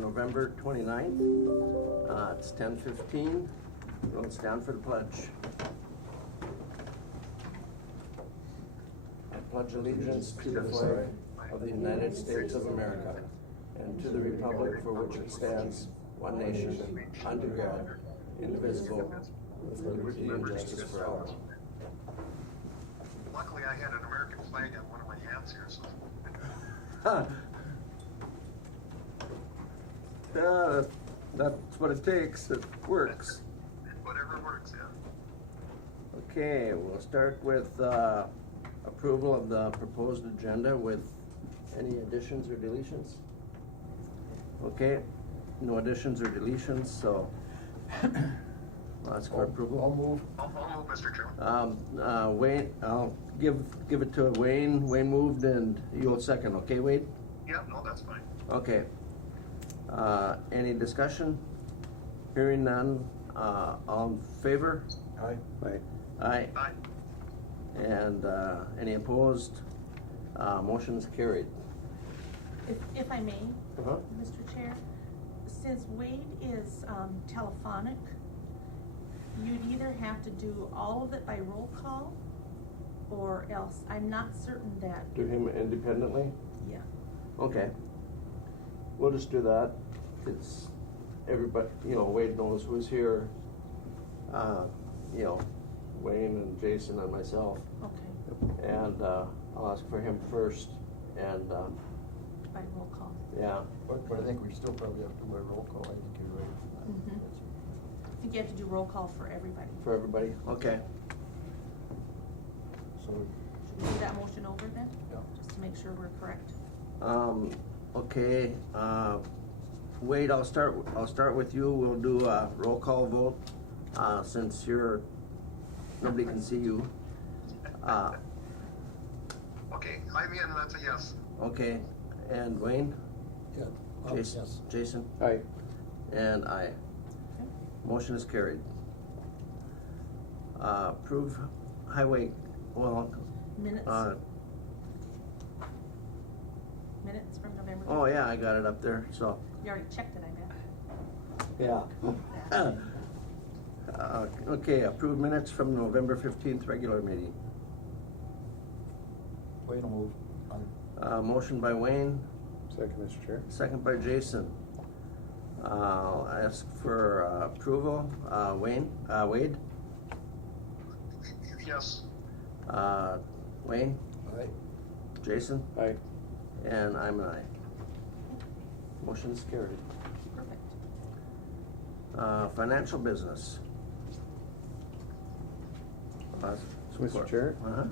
November 29th. It's 10:15. Everyone stand for the pledge. I pledge allegiance to the flag of the United States of America and to the republic for which it stands, one nation, under God, indivisible, with liberty and justice for all. Luckily, I had an American flag on one of my hats here, so. Yeah, that's what it takes. It works. Whatever works, yeah. Okay, we'll start with approval of the proposed agenda with any additions or deletions. Okay, no additions or deletions, so I'll ask for approval. I'll move. I'll move, Mr. Chairman. Wayne, I'll give it to Wayne. Wayne moved and you'll second, okay, Wade? Yeah, no, that's fine. Okay. Any discussion? Hearing none, all in favor? Aye. Aye. Aye. Aye. And any opposed? Motion is carried. If I may, Uh-huh. Mr. Chair, since Wade is telephonic, you'd either have to do all of it by roll call or else. I'm not certain that, Do him independently? yeah. Okay. We'll just do that. It's everybody, Wade knows who's here. Wayne and Jason and myself. Okay, And I'll ask for him first. And by roll call. yeah, But I think we still probably have to do a roll call. I think you're right. Mhm. I think you have to do roll call for everybody. for everybody. Okay. So, Should we do that motion over then? yeah. Just to make sure we're correct. Okay. Wade, I'll start with you. We'll do a roll call vote since nobody can see you. Okay, I'm in, that's a yes. Okay. And Wayne? Yeah. Jason? Yes. Jason? Aye. And aye. Okay. Motion is carried. Approve highway, Minutes, minutes from November. oh yeah, I got it up there, so, You already checked it, I bet. yeah. Okay, approved minutes from November 15th regular meeting. Wayne will move. Motion by Wayne, Second, Mr. Chair. second by Jason. I'll ask for approval. Wade? Yes. Wayne? Aye. Jason? Aye. And I'm an aye. Motion is carried. Perfect. Financial business. Mr. Chair? Uh-huh.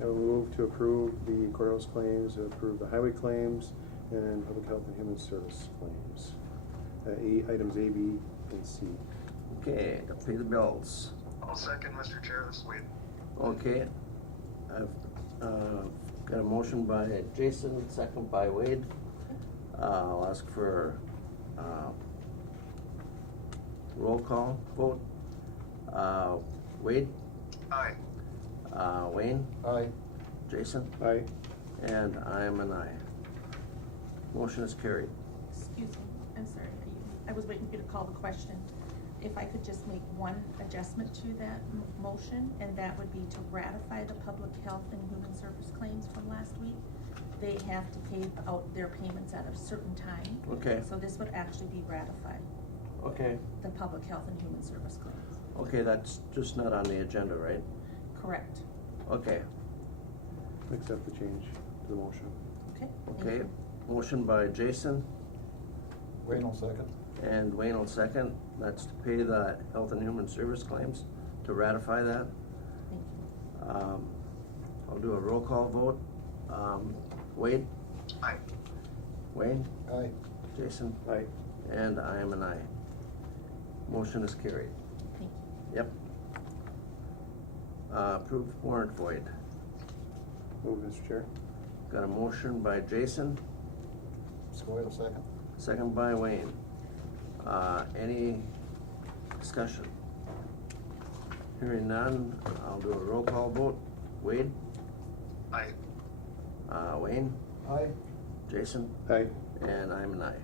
I will move to approve the courthouse claims, approve the highway claims, and public health and human service claims. Items A, B, and C. Okay, to pay the bills. I'll second, Mr. Chair, this is Wade. Okay, I've got a motion by Jason, second by Wade. I'll ask for roll call vote. Wade? Aye. Wayne? Aye. Jason? Aye. And I am an aye. Motion is carried. Excuse me, I'm sorry. I was waiting for you to call the question. If I could just make one adjustment to that motion, and that would be to ratify the public health and human service claims from last week. They have to pay out their payments at a certain time. Okay. So this would actually be ratified, Okay. the public health and human service claims. Okay, that's just not on the agenda, right? Correct. Okay. Accept the change to the motion. Okay. thank Okay. you. Motion by Jason Wayne will second. and Wayne will second. That's to pay the health and human service claims, to ratify that. Thank you. I'll do a roll call vote. Wade? Aye. Wayne? Aye. Jason? Aye. And I am an aye. Motion is carried. Thank you. Yep. Approved warrant void. Move, Mr. Chair. Got a motion by Jason, Wayne will second. second by Wayne. Any discussion? Hearing none, I'll do a roll call vote. Wade? Aye. Wayne? Aye. Jason? Aye. And I'm an aye.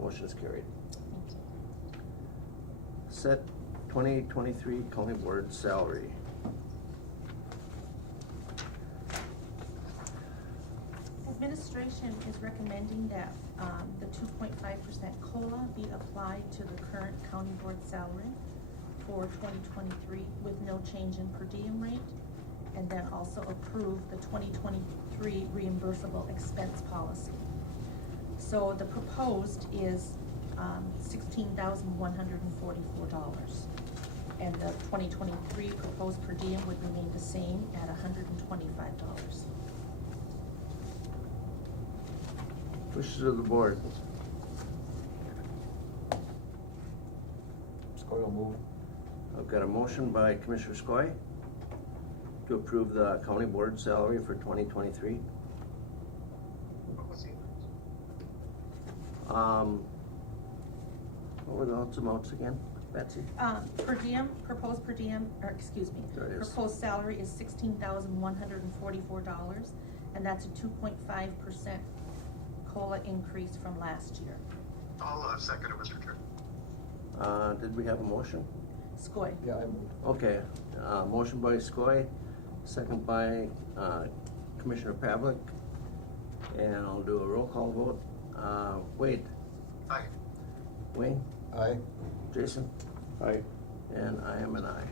Motion is carried. Thank you. Set 2023 county board salary. Administration is recommending that the 2.5% COLA be applied to the current county board salary for 2023 with no change in per diem rate, and then also approve the 2023 reimbursable expense policy. So the proposed is $16,144, and the 2023 proposed per diem would remain the same at $125. Wishes of the board. Skoye will move. I've got a motion by Commissioner Skoye to approve the county board salary for 2023. What was the What were those amounts again, Betsy? Per diem, proposed per diem, or excuse me, There it is. proposed salary is $16,144, and that's a 2.5% COLA increase from last year. I'll second it, Mr. Chair. Did we have a motion? Skoye. Yeah, I moved. Okay, motion by Skoye, second by Commissioner Pavlik, and I'll do a roll call vote. Wade, Aye. Wayne, Aye. Jason, Aye. and I am an aye.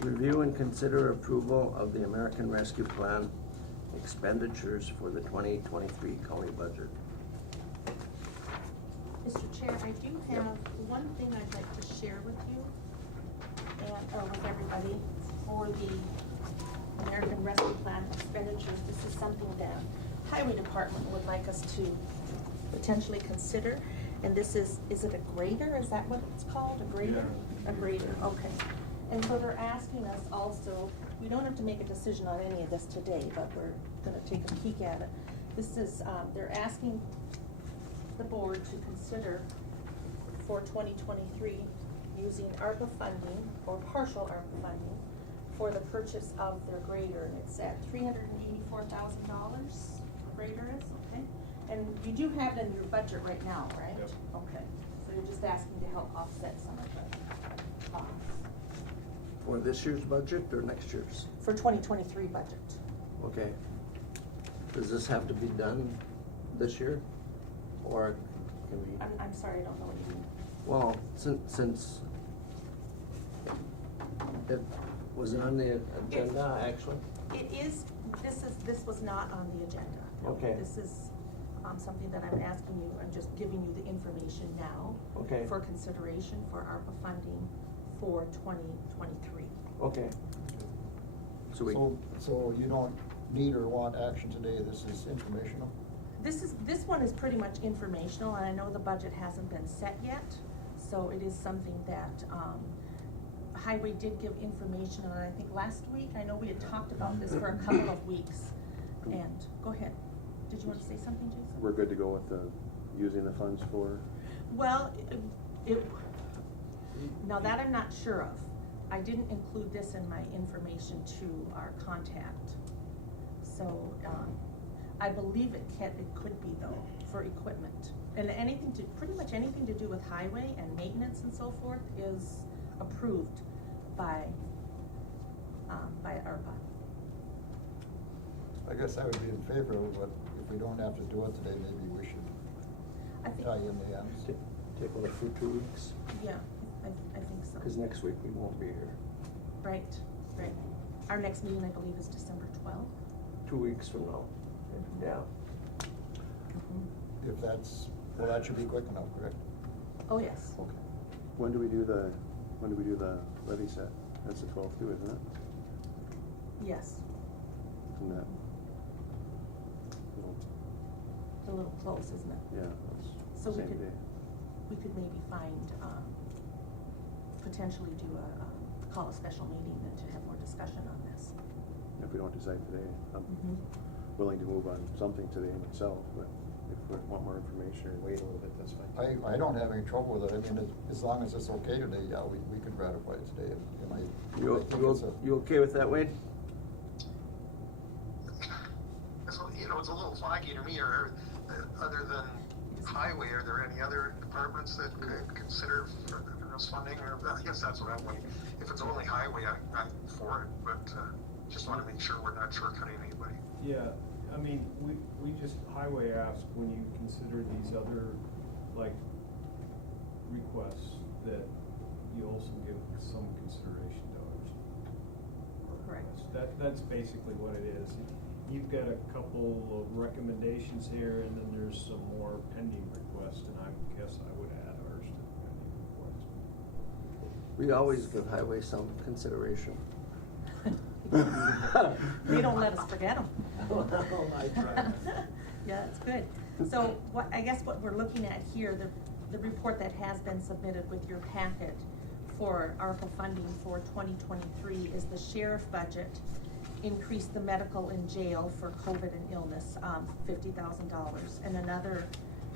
Review and consider approval of the American Rescue Plan expenditures for the 2023 county budget. Mr. Chair, I do have one thing I'd like to share with you and, with everybody for the American Rescue Plan expenditures. This is something that Highway Department would like us to potentially consider. And this is it a grader? Is that what it's called? A grader? A grader, okay. And so they're asking us also, we don't have to make a decision on any of this today, but we're gonna take a peek at it. This is, they're asking the board to consider for 2023 using ARPA funding or partial ARPA funding for the purchase of their grader, and it's at $384,000. The grader is, okay? And you do have it in your budget right now, right? Yep. Okay, so you're just asking to help offset some of the costs. For this year's budget or next year's? For 2023 budget. Okay. Does this have to be done this year? Or can we? I'm sorry, I don't know what you mean. Well, since it was on the agenda, actually? It is, this was not on the agenda. Okay. This is something that I'm asking you, I'm just giving you the information now. Okay. For consideration for ARPA funding for 2023. Okay. So we, So you don't need or want action today, this is informational? This one is pretty much informational, and I know the budget hasn't been set yet, so it is something that, Highway did give information on, I think last week, I know we had talked about this for a couple of weeks, and, go ahead. Did you want to say something, Jason? We're good to go with using the funds for, Well, now that I'm not sure of. I didn't include this in my information to our contact. So, I believe it could be though, for equipment. And pretty much anything to do with highway and maintenance and so forth is approved by ARPA. I guess I would be in favor of it, but if we don't have to do it today, maybe we should I think, tie in the ends. table it for 2 weeks, yeah, I think so. because next week we won't be here. Right. Our next meeting, I believe, is December 12th. 2 weeks from now. Yeah. If that's, well, that should be quick enough, correct? Oh, yes. okay. When do we do the levy set? That's the 12th too, isn't it? Yes. Isn't that? It's a little close, isn't it? Yeah, So that's we same could- day. We could maybe potentially do call a special meeting and to have more discussion on this. If we don't decide today, I'm Mhm. willing to move on something today myself, but if we want more information or wait a little bit, that's fine. I don't have any trouble with it, I mean, as long as it's okay today, yeah, we could ratify it today. And I think it's You okay with that, Wade? it's a little foggy to me, or other than highway, are there any other departments that could consider for this funding, or I guess that's what I'm waiting. If it's only highway, I'm for it, but just want to make sure we're not shortcutting anybody. Yeah, I mean, we just, highway asked when you consider these other, like, requests, that you also give some consideration to ours. Correct. That's basically what it is. You've got a couple of recommendations here, and then there's some more pending requests, and I guess I would add ours to the pending request. We always give highway some consideration. They don't let us forget them. I try. Yeah, it's good. So I guess what we're looking at here, the report that has been submitted with your packet for ARPA funding for 2023 is the sheriff budget increased the medical in jail for COVID and illness, $50,000, and another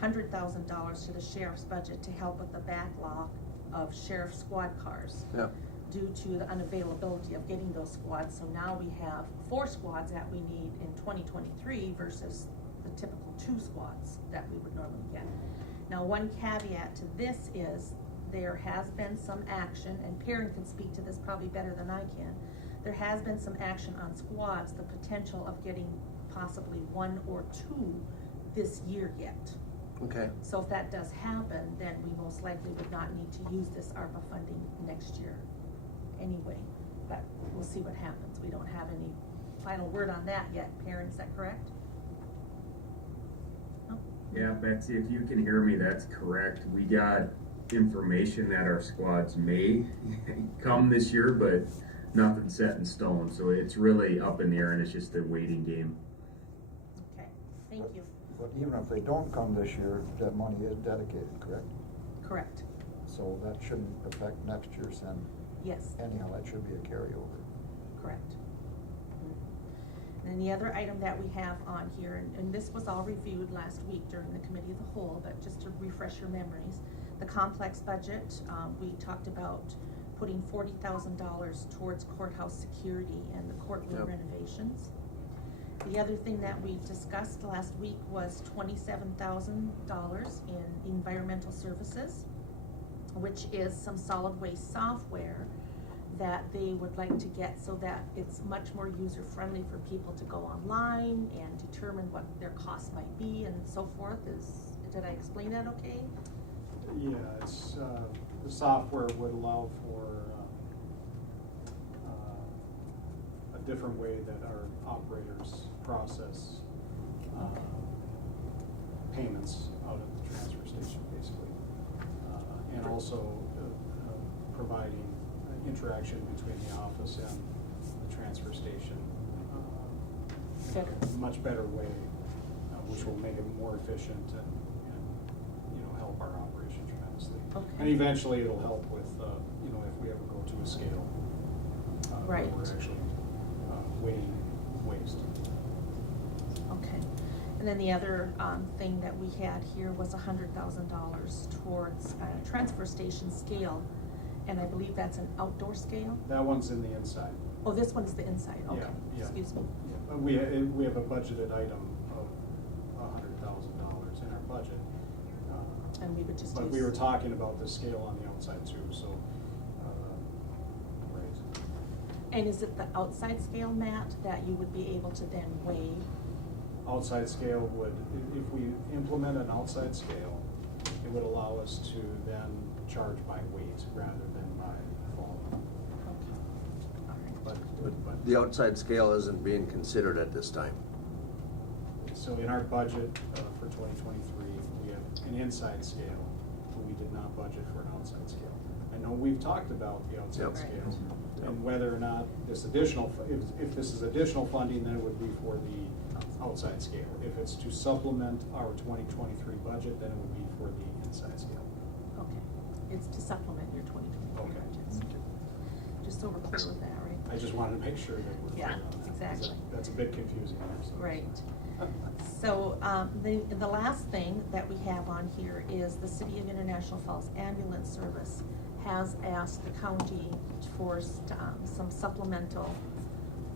$100,000 to the sheriff's budget to help with the backlog of sheriff squad cars. Yeah. Due to the unavailability of getting those squads. So now we have 4 squads that we need in 2023 versus the typical 2 squads that we would normally get. Now, one caveat to this is there has been some action, and Perrin can speak to this probably better than I can. There has been some action on squads, the potential of getting possibly 1 or 2 this year yet. Okay. So if that does happen, then we most likely would not need to use this ARPA funding next year anyway, but we'll see what happens. We don't have any final word on that yet. Perrin, is that correct? No? Yeah, Betsy, if you can hear me, that's correct. We got information that our squads may come this year, but nothing set in stone. So it's really up in the air, and it's just a waiting game. Okay, thank you. But even if they don't come this year, that money is dedicated, correct? Correct. So that shouldn't affect next year's then. Yes. Anyhow, that should be a carryover. Correct. And then the other item that we have on here, and this was all reviewed last week during the committee of the whole, but just to refresh your memories, the complex budget, we talked about putting $40,000 towards courthouse security and the courtroom Yep. renovations. The other thing that we discussed last week was $27,000 in environmental services, which is some solid waste software that they would like to get so that it's much more user-friendly for people to go online and determine what their costs might be and so forth. Did I explain that okay? Yeah, it's, the software would allow for a different way that our operators process payments out at the transfer station, basically. And also providing interaction between the office and the transfer station Better. a much better way, which will make it more efficient and help our operation tremendously. Okay. And eventually it'll help with if we ever go to a scale where Right. we're actually weighing waste. Okay. And then the other thing that we had here was $100,000 towards a transfer station scale, and I believe that's an outdoor scale? That one's in the inside. Oh, this one's the inside, okay, Yeah. excuse me. Yeah, but we have a budgeted item of $100,000 in our budget. And we would just But use. we were talking about the scale on the outside too, so, right. And is it the outside scale, Matt, that you would be able to then weigh? Outside scale would, if we implement an outside scale, it would allow us to then charge by weight rather than by volume. Okay, all right. But The outside scale isn't being considered at this time. so in our budget for 2023, we have an inside scale, but we did not budget for an outside scale. I know we've talked about the outside Yep. scale Yep. and whether or not this additional, if this is additional funding, then it would be for the outside scale. If it's to supplement our 2023 budget, then it would be for the inside scale. Okay, it's to supplement your 2023 Okay. budgets. Just so we're clear with that, right? I just wanted to make sure that we're clear Yeah, on that, 'cause exactly. That's a bit confusing here, so. Right. So, the last thing that we have on here is the City of International Falls Ambulance Service has asked the county for some supplemental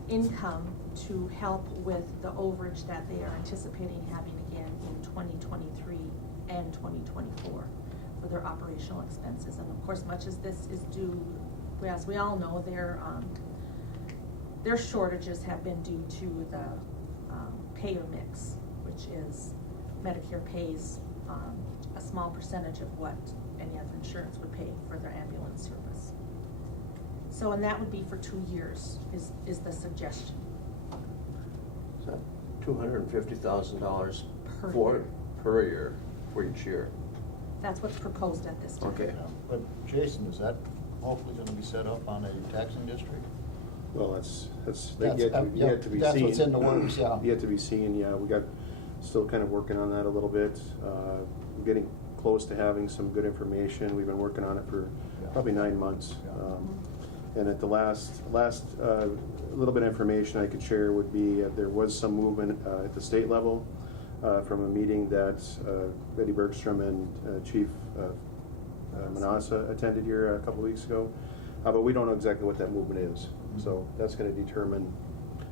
income to help with the overage that they are anticipating having again in 2023 and 2024 for their operational expenses. And of course, much as this is due, as we all know, their shortages have been due to the payer mix, which is Medicare pays a small percentage of what any other insurance would pay for their ambulance service. So, and that would be for 2 years, is the suggestion. Is that $250,000 Per per year for each year? That's what's proposed at this time. Okay. Yeah. But Jason, is that hopefully gonna be set up on a taxing district? Well, that's That's- yet to be seen. that's what's in the works, yeah. Yet to be seen, yeah. We got, still kind of working on that a little bit. We're getting close to having some good information. We've been working on it for Yeah. probably 9 months. Yeah. And at the last little bit of information I could share would be, there was some movement at the state level from a meeting that Betty Bergstrom and Chief Manassa attended here a couple weeks ago. But we don't know exactly what that movement is. So that's going to determine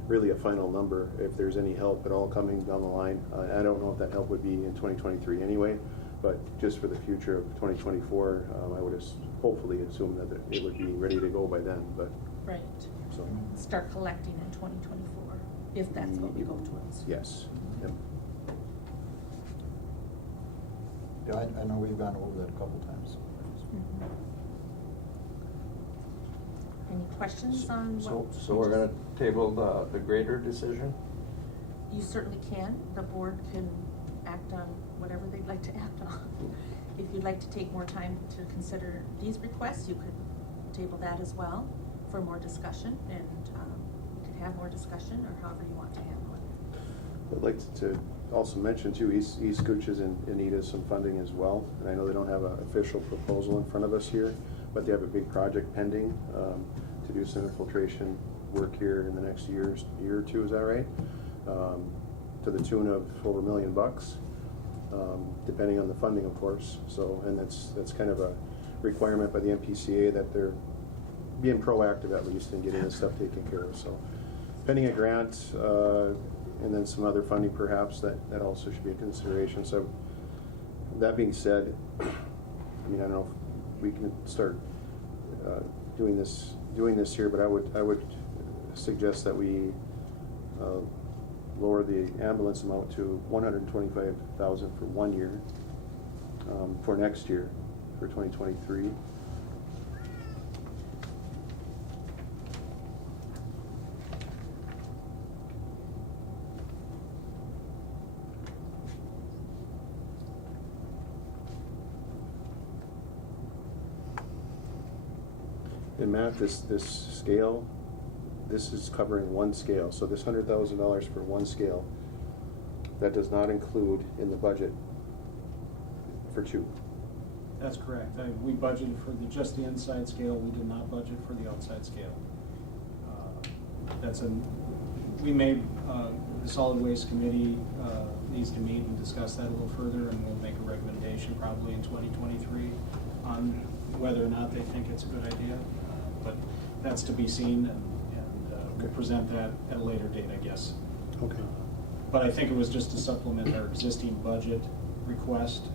really a final number, if there's any help at all coming down the line. I don't know if that help would be in 2023 anyway, but just for the future of 2024, I would hopefully assume that it would be ready to go by then, but, Right. so, Start collecting in 2024, if that's what we go towards. yes. Yep. Yeah, I know we've gone over that a couple times. Mhm. Any questions on what? So we're gonna table the grader decision? You certainly can. The board can act on whatever they'd like to act on. If you'd like to take more time to consider these requests, you could table that as well for more discussion, and we could have more discussion, or however you want to handle it. I'd like to also mention too, East Koochiching is in need of some funding as well. And I know they don't have an official proposal in front of us here, but they have a big project pending to do some infiltration work here in the next year or two, is that right? To the tune of over $1 million, depending on the funding, of course. So, and that's kind of a requirement by the MPCA that they're being proactive at least in getting this stuff taken care of. So, pending a grant and then some other funding perhaps that also should be a consideration. So, that being said, I mean, I don't know if we can start doing this here, but I would suggest that we lower the ambulance amount to $125,000 for 1 year for next year, for 2023. And Matt, this scale, this is covering one scale. So this $100,000 for one scale, that does not include in the budget for two. That's correct. We budgeted for just the inside scale. We did not budget for the outside scale. The Solid Waste Committee needs to meet and discuss that a little further, and we'll make a recommendation probably in 2023 on whether or not they think it's a good idea. But that's to be seen, and we'll present that at a later date, I guess. Okay. But I think it was just to supplement our existing budget request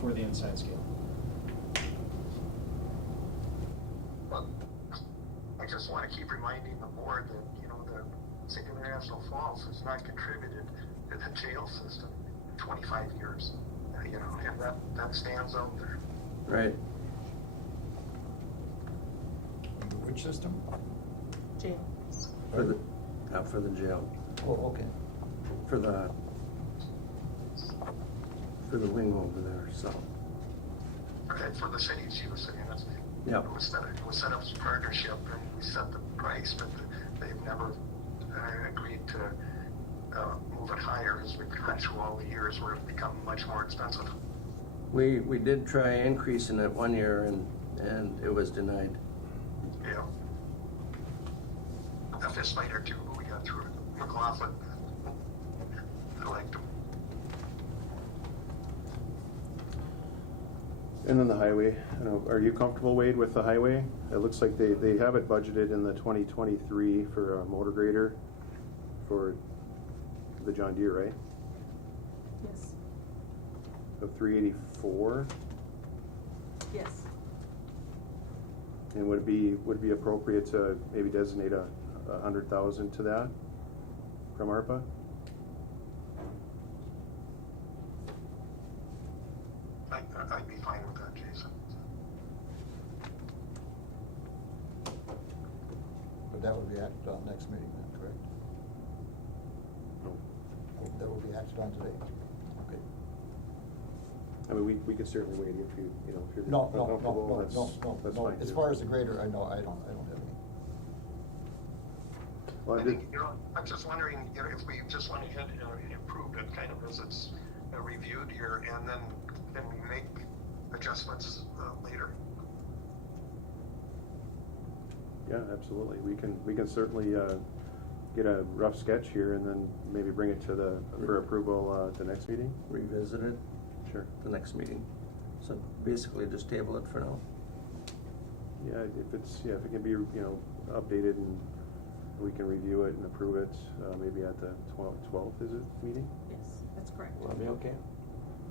for the inside scale. Well, I just want to keep reminding the board that, the St. International Falls has not contributed to the jail system in 25 years, and that stands out there. Right. Which system? Jail. For the jail. Oh, okay. For the wing over there, so. Okay, for the city's use, Yep. it was set up as a partnership, and we set the price, but they've never agreed to move it higher as we've gone through all the years where it's become much more expensive. We did try increasing it 1 year and it was denied. Yeah. A fist fight or two, but we got through it. McLaughlin, I liked him. And then the highway, are you comfortable, Wade, with the highway? It looks like they have it budgeted in the 2023 for a motor grader for the John Deere, right? Yes, So 384. yes. And would it be appropriate to maybe designate a 100,000 to that from ARPA? I'd be fine with that, Jason. But that would be acted on next meeting then, correct? No. That will be acted on today. Okay. I mean, we could certainly wait if if you're No, comfortable. That's fine. As too. far as the grader, I don't have any. Well, I I did, think, I'm just wondering if we just went ahead and approved it kind of as it's reviewed here, and then can we make adjustments later? yeah, absolutely. We can certainly get a rough sketch here and then maybe bring it for approval at the next meeting. Revisit it Sure. the next meeting. So basically just table it for now. Yeah, if it can be updated and we can review it and approve it maybe at the 12th is it meeting, Yes, that's correct. Will that be okay?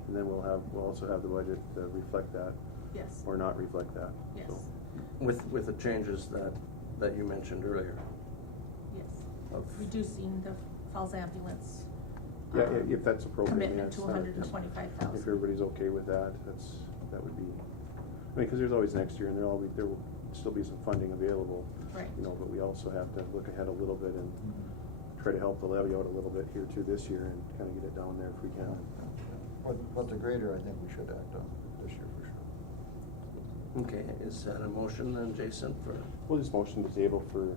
and then we'll also have the budget to reflect that Yes, or not reflect that. yes, So, With the changes that you mentioned earlier. yes. of- Reducing the falls ambulance. Yeah, if that's appropriate. Commitment yeah, to it's not- 125,000. If everybody's okay with that, that would be, because there's always next year, and there will still be some funding available. Right. But we also have to look ahead a little bit and try to help the levy out a little bit here too this year and kind of get it down there if we can. But the grader, I think we should act on this year for sure. Okay, is that a motion then, Jason, for We'll just motion to table for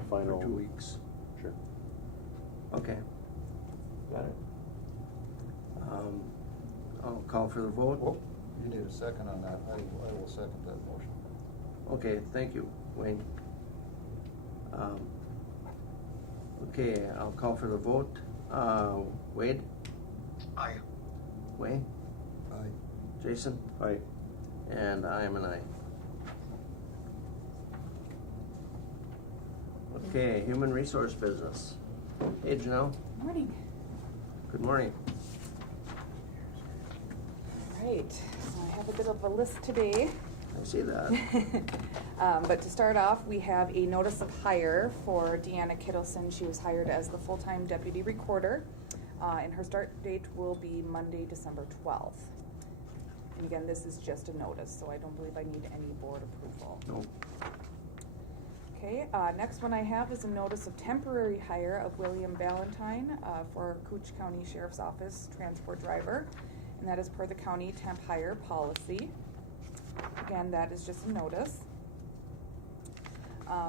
a final. 2 weeks? Sure. Okay. Got it. I'll call for the vote. Oh, you need a second on that. I will second that motion. Okay, thank you, Wayne. Okay, I'll call for the vote. Wade? Aye. Wayne? Aye. Jason? Aye. And I am an aye. Okay, human resource business. Hey, Janelle, Morning. good morning. All right, so I have a bit of a list today. I see that. But to start off, we have a notice of hire for Deanna Kittleson. She was hired as the full-time deputy recorder, and her start date will be Monday, December 12th. And again, this is just a notice, so I don't believe I need any board approval. No. Okay, next one I have is a notice of temporary hire of William Ballantyne for Cooch County Sheriff's Office transport driver, and that is per the county temp hire policy. Again, that is just a notice.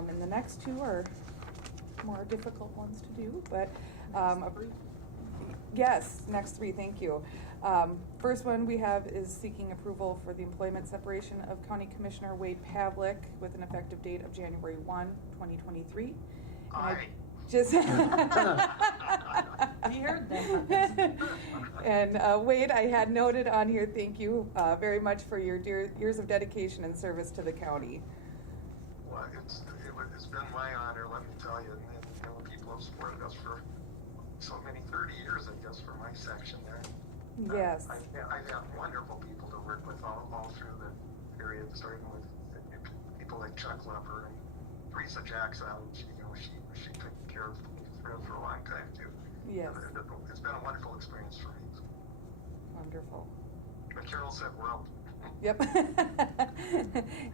And the next two are more difficult ones to do, but yes, next three, thank you. First one we have is seeking approval for the employment separation of County Commissioner Wade Pavlik with an effective date of January 1, 2023. Aye. Just. We heard that. And Wade, I had noted on here, thank you very much for your years of dedication and service to the county. Well, it's been my honor, let me tell you, and people have supported us for so many, 30 years, I guess, for my section there. Yes. I've had wonderful people to work with all through the period, starting with people like Chuck Lepper and Teresa Jackson. She took care of me for a long time too. Yes. And it's been a wonderful experience for me. Wonderful. But Carol said we're out. Yep.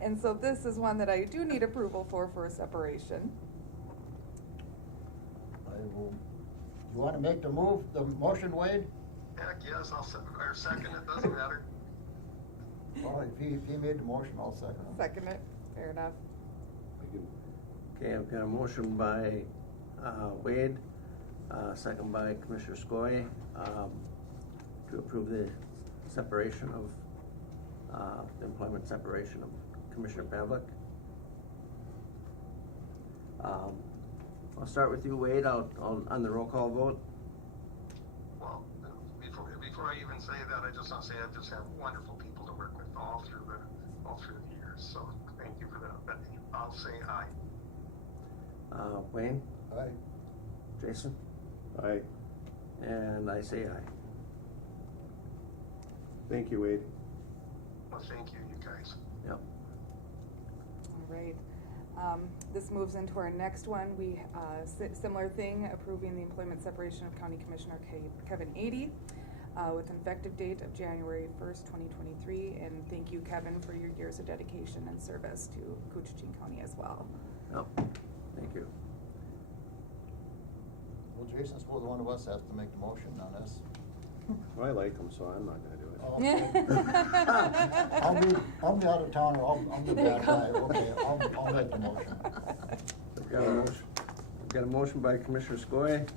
And so this is one that I do need approval for a separation. I will, you want to make the motion, Wade? Heck yes, I'll second it, doesn't matter. Well, if he made the motion, I'll second it. Second it, fair enough. Okay, I've got a motion by Wade, second by Commissioner Skoye, to approve the separation of, the employment separation of Commissioner Pavlik. I'll start with you, Wade, on the roll call vote. Well, before I even say that, I just want to say I've just had wonderful people to work with all through the years. So thank you for that. But I'll say aye. Wayne, Aye. Jason, Aye. and I say aye. Thank you, Wade. Well, thank you, you guys. Yep. All right. This moves into our next one. We, similar thing, approving the employment separation of County Commissioner Kevin Adie, with an effective date of January 1st, 2023. And thank you, Kevin, for your years of dedication and service to Koochiching County as well. Yep. Thank you. Well, Jason, suppose one of us has to make the motion on this. Well, I like him, so I'm not gonna do it. Oh, okay. I'll be out of town, or I'll be bad guy. Okay, I'll make the motion. We've got a motion by Commissioner Skoye.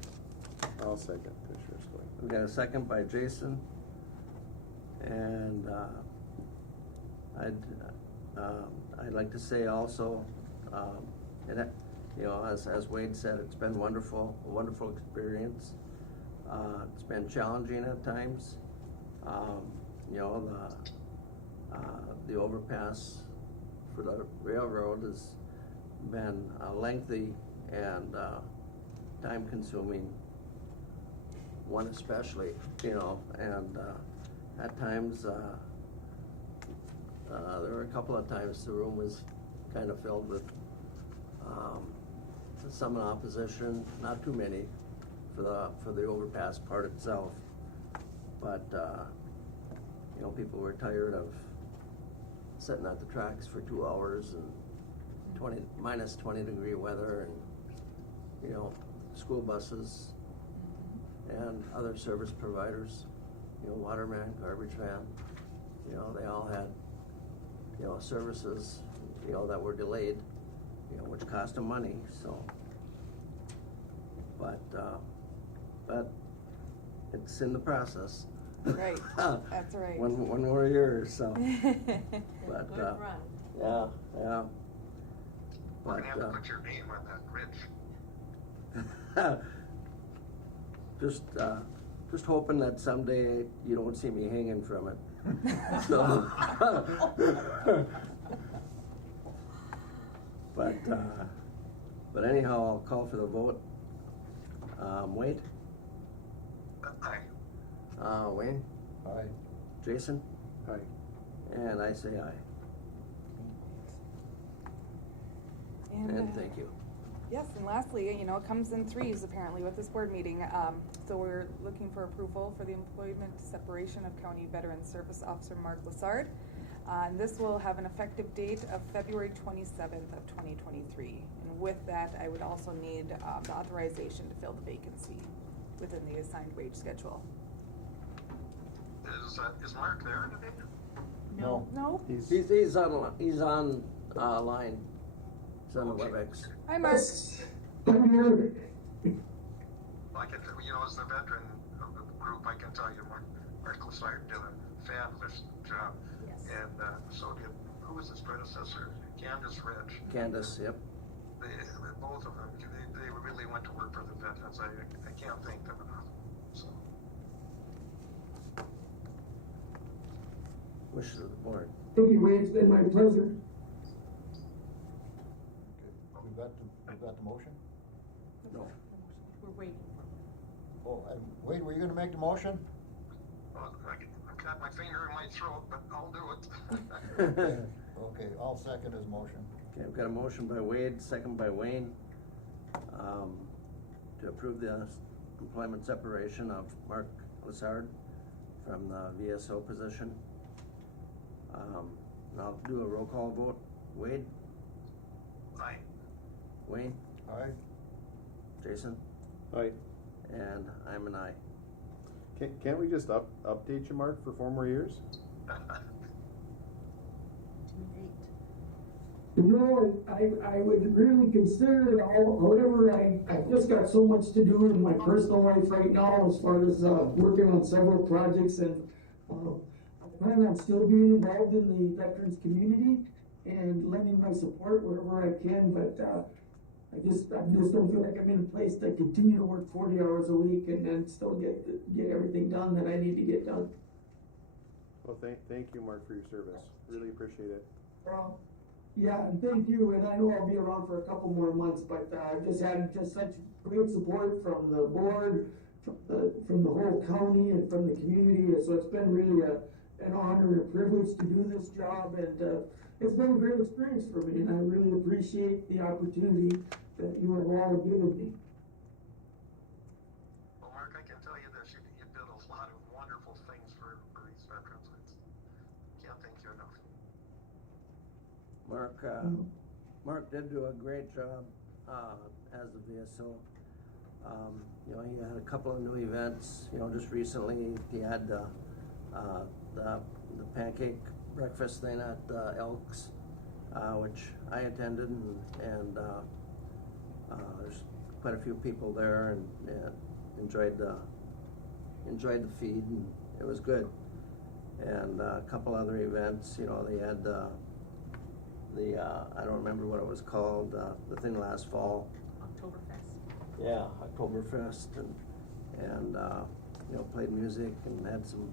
I'll second Commissioner Skoye. We've got a second by Jason. And I'd like to say also, as Wade said, it's been a wonderful experience. It's been challenging at times. The overpass for the railroad has been a lengthy and time-consuming one, especially. And at times there were a couple of times the room was kind of filled with some in opposition, not too many for the overpass part itself, but people were tired of sitting at the tracks for 2 hours and minus 20 degree weather, and school buses and other service providers, waterman, garbage van, they all had services that were delayed, which cost them money. So but it's in the process. Right, that's right. One more year, so. But Good run. yeah. We're But gonna have to put your name on that bridge. just hoping that someday you don't see me hanging from it. So. But anyhow, I'll call for the vote. Wade? Aye. Wayne? Aye. Jason? Aye. And I say aye. And thank you. Yes, and lastly, it comes in threes apparently with this board meeting. So we're looking for approval for the employment separation of County Veteran Service Officer Mark Lassard. And this will have an effective date of February 27th of 2023. And with that, I would also need the authorization to fill the vacancy within the assigned wage schedule. Is Mark there today? No. No? He's on line. He's on the WebEx. Hi, Mark. I'm here. I can, as the veteran of the group, I can tell you Mark Lassard did a fabulous job. Yes. And so did, who was his predecessor? Candace Reg. Candace, yep. Both of them, they really went to work for the veterans. I can't thank them enough. So. Wishes of the board. Thank you, Wade. It's been my pleasure. Okay. We've got the motion? No. We're waiting for Oh, and Wade, were you gonna make the motion? Well, I've got my finger in my throat, but I'll do it. Okay, I'll second his motion. Okay, we've got a motion by Wade, second by Wayne, to approve the employment separation of Mark Lassard from the VSO position. I'll do a roll call vote. Wade? Aye. Wayne? Aye. Jason? Aye. And I'm an aye. Can't we just update you, Mark, for 4 more years? 2-8. I would really consider it all. However, I've just got so much to do in my personal life right now as far as working on several projects, and I plan on still being involved in the veterans community and lending my support wherever I can, but I just don't feel like I'm in a place to continue to work 40 hours a week and then still get everything done that I need to get done. Well, thank you, Mark, for your service. Really appreciate it. Well, yeah, and thank you, and I know I'll be around for a couple more months, but I've just had such great support from the board, from the whole county, and from the community, so it's been really an honor and a privilege to do this job, and it's been a great experience for me, and I really appreciate the opportunity that you have all given me. Well, Mark, I can tell you that you did a lot of wonderful things for these veterans. I can't thank you enough. Mark did do a great job as the VSO. You know, he had a couple of new events. You know, just recently he had the pancake breakfast thing at Elks, which I attended, and there's quite a few people there, and enjoyed the feed, and it was good. And a couple other events. You know, they had I don't remember what it was called, the thing last fall. Oktoberfest. Yeah, Oktoberfest, and you know, played music and had some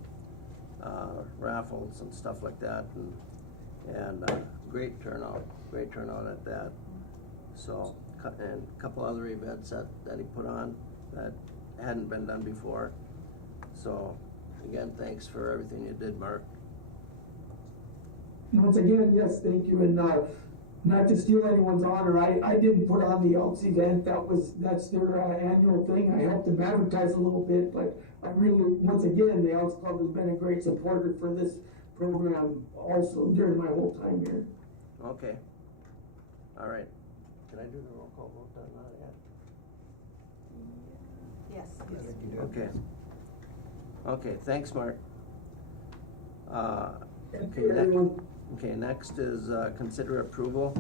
raffles and stuff like that, and great turnout at that. So, and a couple other events that he put on that hadn't been done before. So, again, thanks for everything you did, Mark. Once again, yes, thank you, and not to steal anyone's honor, I didn't put on the Elks event. That's their annual thing. I helped them advertise a little bit, but I really, once again, the Elks Club has been a great supporter for this program also during my whole time here. Okay. All right. Can I do the roll call vote on that yet? Yes. I think you did. Okay. Okay, thanks, Mark. Thank you, everyone. Okay, next is consider approval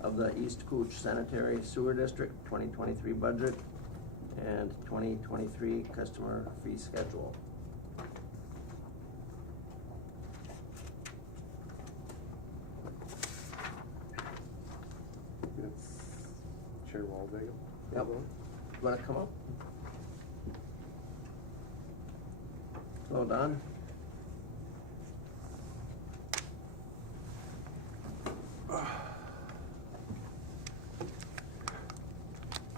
of the East Cooch Sanitary Sewer District 2023 budget and 2023 customer fee schedule. Chair Waldeck. Yep. You wanna come up? Hello, Don.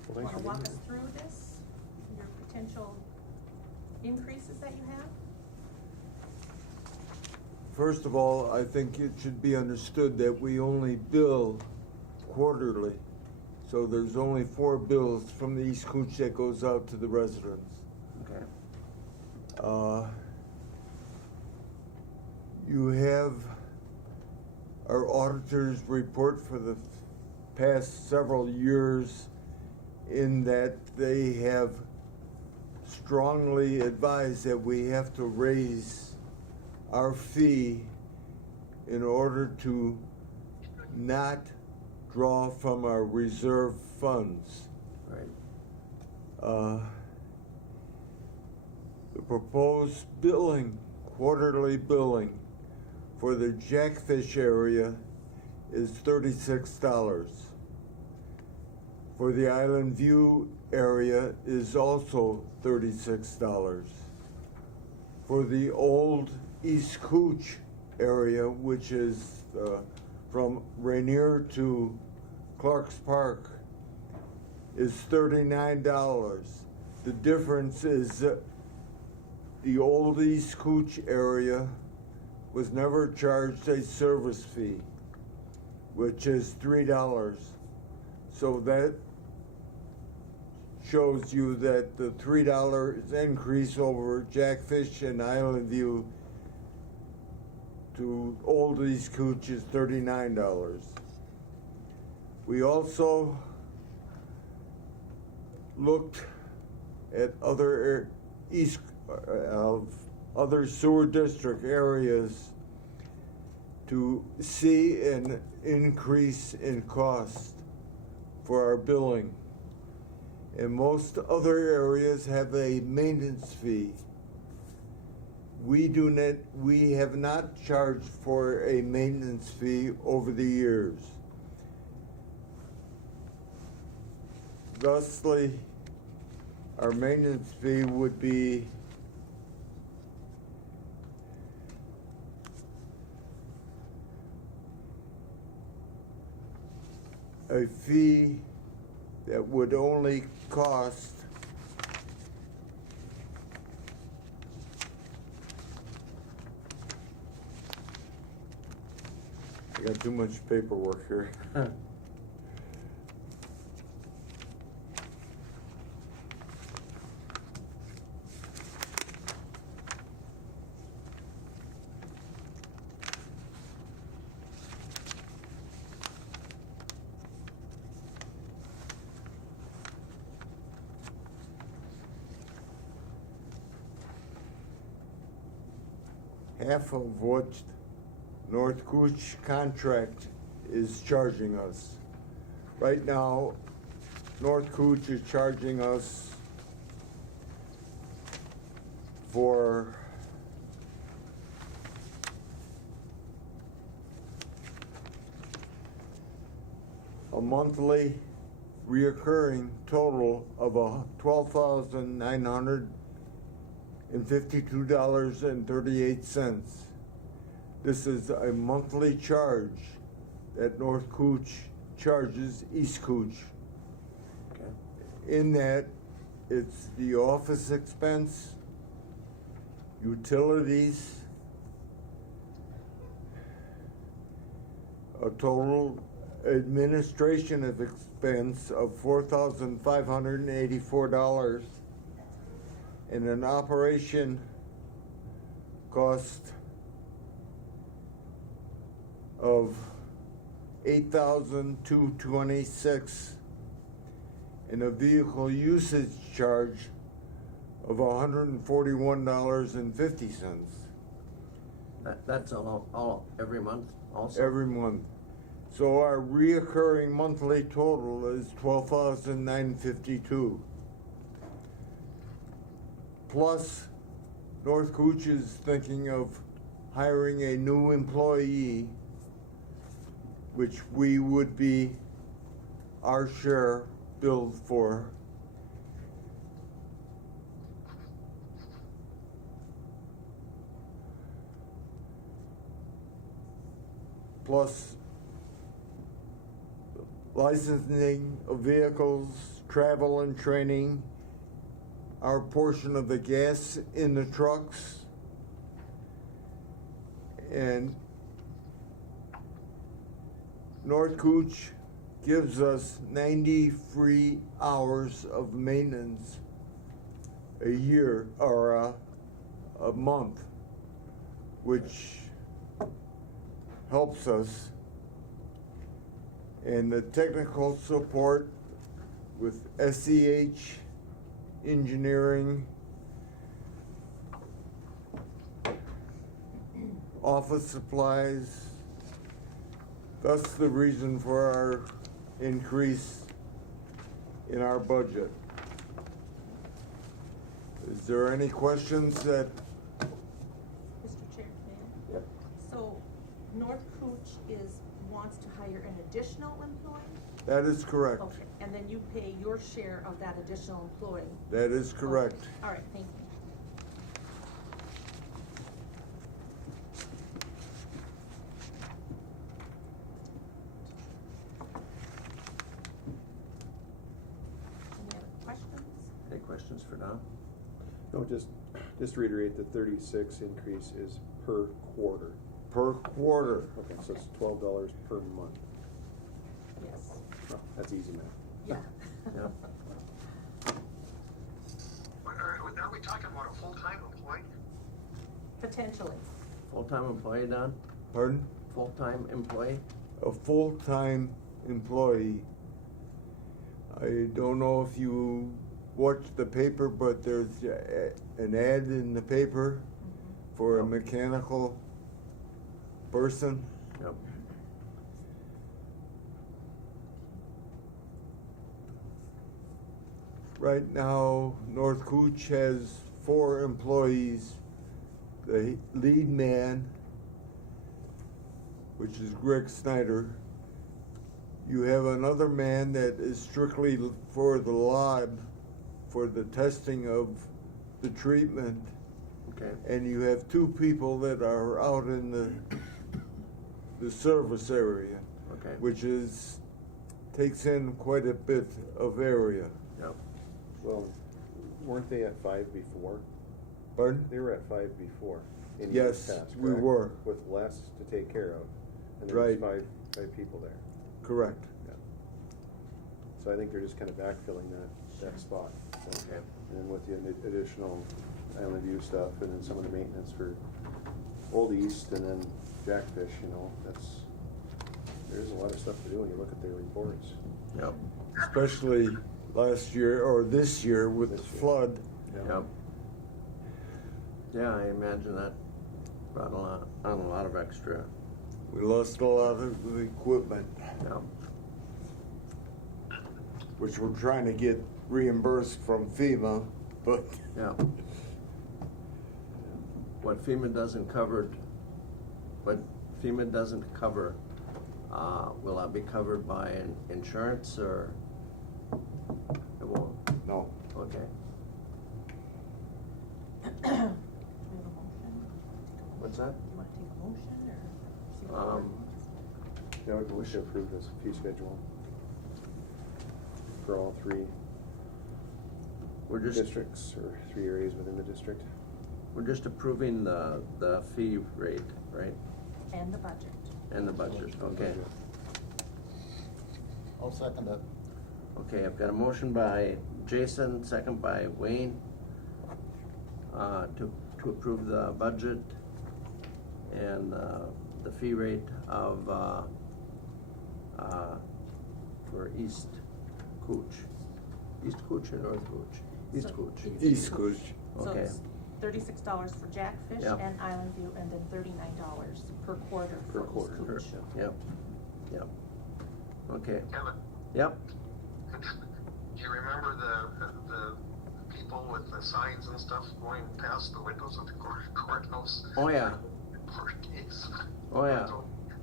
Want to walk us through this, your potential increases that you have? First of all, I think it should be understood that we only bill quarterly. So there's only 4 bills from the East Cooch that goes out to the residents. Okay. You have our auditor's report for the past several years, in that they have strongly advised that we have to raise our fee in order to not draw from our reserve funds. Right. The proposed billing, quarterly billing for the Jackfish area is $36. For the Island View area is also $36. For the old East Cooch area, which is from Rainier to Clark's Park, is $39. The difference is the old East Cooch area was never charged a service fee, which is $3. So that shows you that the $3 increase over Jackfish and Island View to Old East Cooch is $39. We also looked at other other sewer district areas to see an increase in cost for our billing. And most other areas have a maintenance fee. We have not charged for a maintenance fee over the years. Thusly, our maintenance fee would be a fee that would only cost I got too much paperwork here. Half of what North Cooch contract is charging us. Right now, North Cooch is charging us for a monthly reoccurring total of $12,952.38. This is a monthly charge that North Cooch charges East Cooch. Okay. In that, it's the office expense, utilities, a total administration of expense of $4,584, and an operation cost of $8,226, and a vehicle usage charge of $141.50. That's all every month also? Every month. So our reoccurring monthly total is $12,952. Plus, North Cooch is thinking of hiring a new employee, which we would be our share billed for. Plus licensing of vehicles, travel and training, our portion of the gas in the trucks, and North Cooch gives us 90 free hours of maintenance a year, or a month, which helps us. And the technical support with SEH Engineering, office supplies. That's the reason for our increase in our budget. Is there any questions that? Mr. Chair, may I? Yep. So North Cooch wants to hire an additional employee? That is correct. Okay, and then you pay your share of that additional employee? That is correct. Okay. All right, thank you. Any other questions? Any questions for Don? No, just to reiterate, the 36 increase is per quarter. Per quarter. Okay, so it's $12 per month. Yes. Oh, that's easy math. Yeah. Yep. Are we talking about a full-time employee? Potentially. Full-time employee, Don? Pardon? Full-time employee? A full-time employee. I don't know if you watched the paper, but there's an ad in the paper for a mechanical person. Yep. Right now, North Cooch has 4 employees. The lead man, which is Greg Snyder. You have another man that is strictly for the lab, for the testing of the treatment. Okay. And you have 2 people that are out in the service area, Okay. which is takes in quite a bit of area. Yep. Well, weren't they at 5 before? Pardon? They were at 5 before. In years Yes, past, we correct? were. With less to take care of. And there was Right. five people there. Correct. Yeah. So I think they're just kind of backfilling that spot. So, Okay. and then with the additional Island View stuff, and then some of the maintenance for Old East, and then Jackfish, there's a lot of stuff to do when you look at their reports. Yep. Especially last year, or this year with the This year. flood. Yep. Yeah, I imagine that brought on a lot of extra. We lost a lot of the equipment, Yep. which we're trying to get reimbursed from FEMA, but Yeah. What FEMA doesn't cover, will that be covered by insurance or it won't? no. Okay. Do we have a motion? What's that? Do you want to take a motion or see what the board Um, wants? Yeah, we should approve this fee schedule for all 3 We're just districts, or 3 areas within the district. We're just approving the fee rate, right? And the budget. And the budget, okay. I'll second that. Okay, I've got a motion by Jason, second by Wayne, to approve the budget and, the fee rate of, for East Cooch. East Cooch or North Cooch? East So- Cooch. East Coast. So Okay. it's $36 for Jackfish Yep. and Island View, and then $39 per quarter Per for quarter. East Cooch. Yep, yep. Okay, Kevin, yep. do you remember the people with the signs and stuff going past the windows of the courthouse? Oh, yeah. For days. Oh, yeah.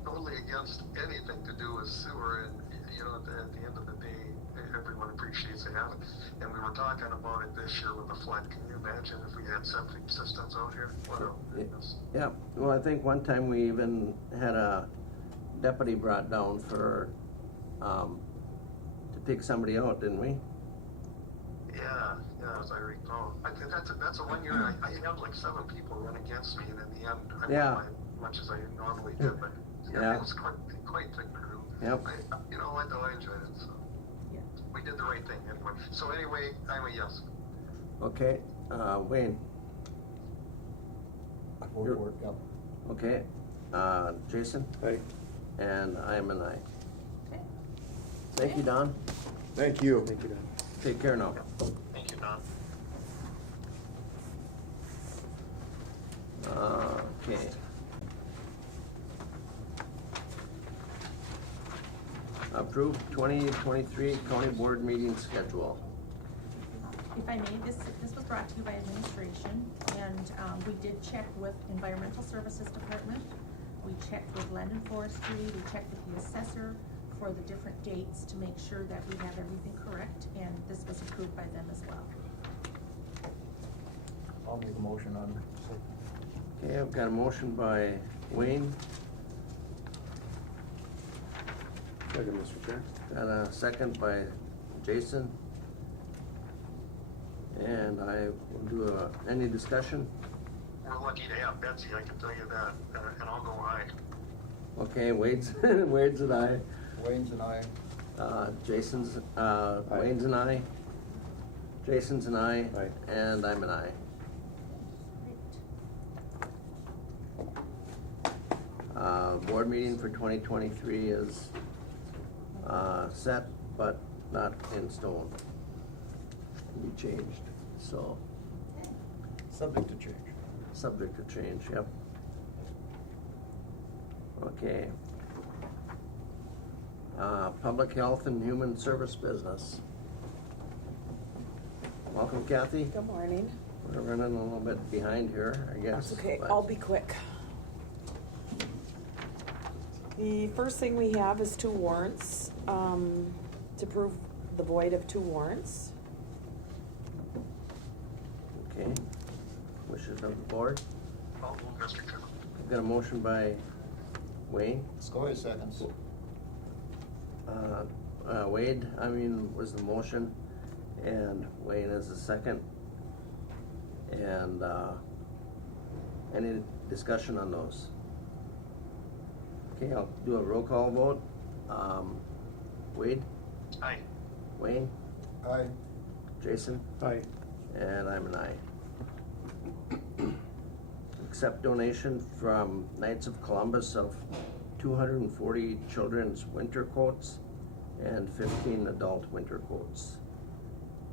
Totally against anything to do with sewer, and at the end of the day, everyone appreciates they have it. And we were talking about it this year with the flood. Can you imagine if we had septic systems out here? What a goodness. Yeah, well, I think one time we even had a deputy brought down for, to take somebody out, didn't we? Yeah, as I recall. I think that's a 1 year, I had like 7 people run against me, and in the end, I Yeah. went as much as I normally did, but Yeah. it was quite the crew. Yep. You know what, though, I enjoyed it, so. Yeah. We did the right thing anyway. So anyway, I'm a yes. Okay, Wayne, I vote You're- for it, yep. okay, Jason, Aye. and I am an aye. Okay. Thank you, Don. Thank you. Thank you, Don. Take care now. Thank you, Don. Okay. Approved 2023 county board meeting schedule. If I may, this was brought to you by administration, and we did check with Environmental Services Department. We checked with Land and Forestry, we checked with the assessor for the different dates to make sure that we have everything correct, and this was approved by them as well. I'll make a motion on it. Okay, I've got a motion by Wayne, Second, Mr. Chair. got a second by Jason. And I will do any discussion. We're lucky to have Betsy, I can tell you that, and I'll go aye. Okay, Wade's, Wade's and I, Wayne's and I, Jason's, Wayne's and I, Jason's and I, Aye. and I'm an aye. Board meeting for 2023 is set, but not in stone. Can be changed, so, subject to change. subject to change, yep. Okay. Public health and human service business. Welcome, Kathy. Good morning. We're running a little bit behind here, I guess. That's okay, but- I'll be quick. The first thing we have is 2 warrants, to prove the void of 2 warrants. Okay. Wishes of the board. I'll move, Mr. Chairman. I've got a motion by Wayne. Scoy seconds. Wade, was the motion, and Wayne is the second. And, any discussion on those? Okay, I'll do a roll call vote. Wade? Aye. Wayne? Aye. Jason? Aye. And I'm an aye. Accept donation from Knights of Columbus of 240 children's winter coats and 15 adult winter coats.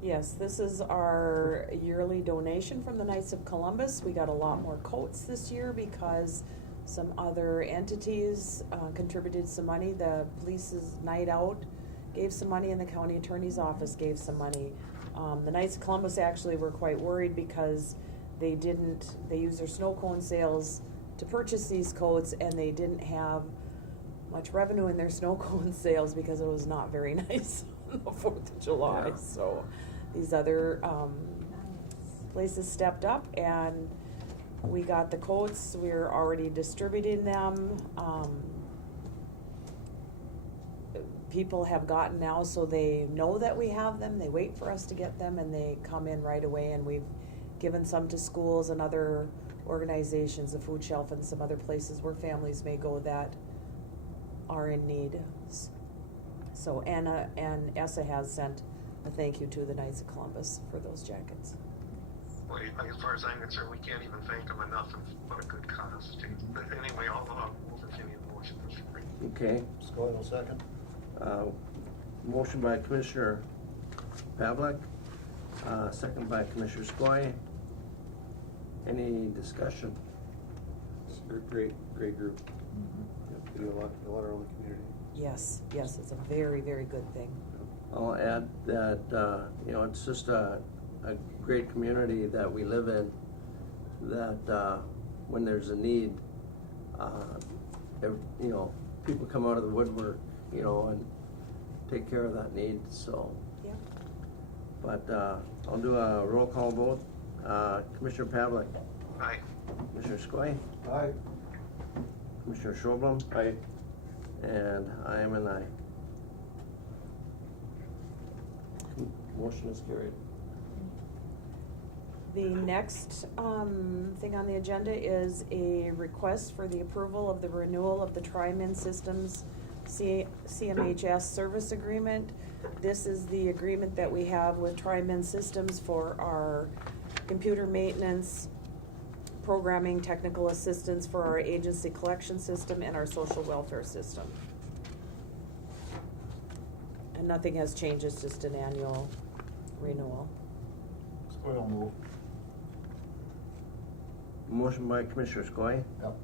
Yes, this is our yearly donation from the Knights of Columbus. We got a lot more coats this year because some other entities contributed some money. The police's night out gave some money and the county attorney's office gave some money. The Knights of Columbus actually were quite worried because they used their snow cone sales to purchase these coats, and they didn't have much revenue in their snow cone sales because it was not very nice on the 4th of July. Yeah. So these other places stepped up, and we got the coats. We're already distributing them. People have gotten now, so they know that we have them. They wait for us to get them, and they come in right away, and we've given some to schools and other organizations, the food shelf and some other places where families may go that are in need. So Anna and Essa has sent a thank you to the Knights of Columbus for those jackets. Well, as far as I'm concerned, we can't even thank them enough, and what a good cause. But anyway, I'll move if you need a motion. Okay. Scott will second. Motion by Commissioner Pavlik, second by Commissioner Skoye. Any discussion? It's a great group. Yep, they do a lot around the community. Yes, it's a very, very good thing. I'll add that, it's just a great community that we live in, that when there's a need, people come out of the woodwork, and take care of that need, so. Yeah. But I'll do a roll call vote. Commissioner Pavlik. Aye. Commissioner Skoye. Aye. Commissioner Schulblum. Aye. And I am an aye. Motion is carried. The next thing on the agenda is a request for the approval of the renewal of the TriMin Systems CMHS service agreement. This is the agreement that we have with TriMin Systems for our computer maintenance, programming, technical assistance for our agency collection system and our social welfare system. And nothing has changed, it's just an annual renewal. Scott will move. Motion by Commissioner Skoye, Yep.